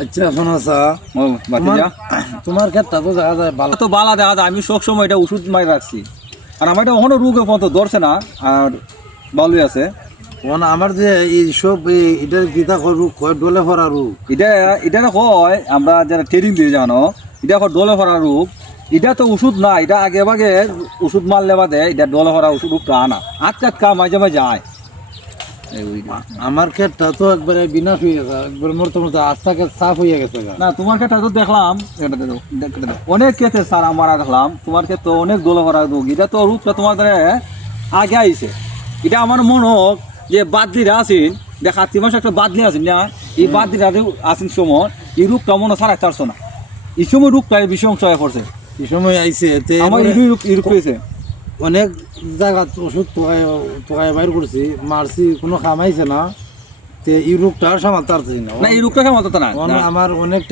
আচ্ছা শোনো ও বাতিজা তোমার ক্ষেত্রে তো দেখা যায় ভালো তো বালা দেখা যায় আমি সব সময় এটা ওষুধ মাই রাখছি আর আমার এটা অন্য রোগে পর্যন্ত ধরছে না আর ভালোই আছে কোন আমার যে এইসব এটার গীতা রোগ কয় ডলে ভরা রোগ এটা এটা হয় আমরা যারা ট্রেনিং দিয়ে জানো এটা হয় ডলে ভরা রোগ এটা তো ওষুধ না এটা আগে ভাগে ওষুধ মারলে বাদে এটা ডলে ভরা ওষুধ রোগটা আনা আটকা মাঝে মাঝে যায় আমার ক্ষেত্রে তো একবারে বিনাশ হয়ে গেছে একবার মরতে মরতে আস্তাকে সাফ হয়ে গেছে না তোমার ক্ষেত্রে তো দেখলাম অনেক ক্ষেত্রে স্যার আমরা দেখলাম তোমার ক্ষেত্রে অনেক ডলে ভরা রোগ এটা তো রোগটা তোমাদের আগে আইছে এটা আমার মনে হোক যে বাদলিরা আছেন যে কার্তিক মাসে একটা বাদলি আছেন না এই বাদলিরা আছেন সময় এই রোগটা মনে ছাড়া চারশো না এই সময় রোগটা বেশি অংশ হয়ে পড়ছে এই সময় আইছে আমার এই রোগ পেয়েছে অনেক জায়গা ওষুধ তোকায় বাইর করছি মারছি কোনো খামাইছে না তে এই রোগটা আর সামাল তারছি না না এই রোগটা কেমন না আমার অনেক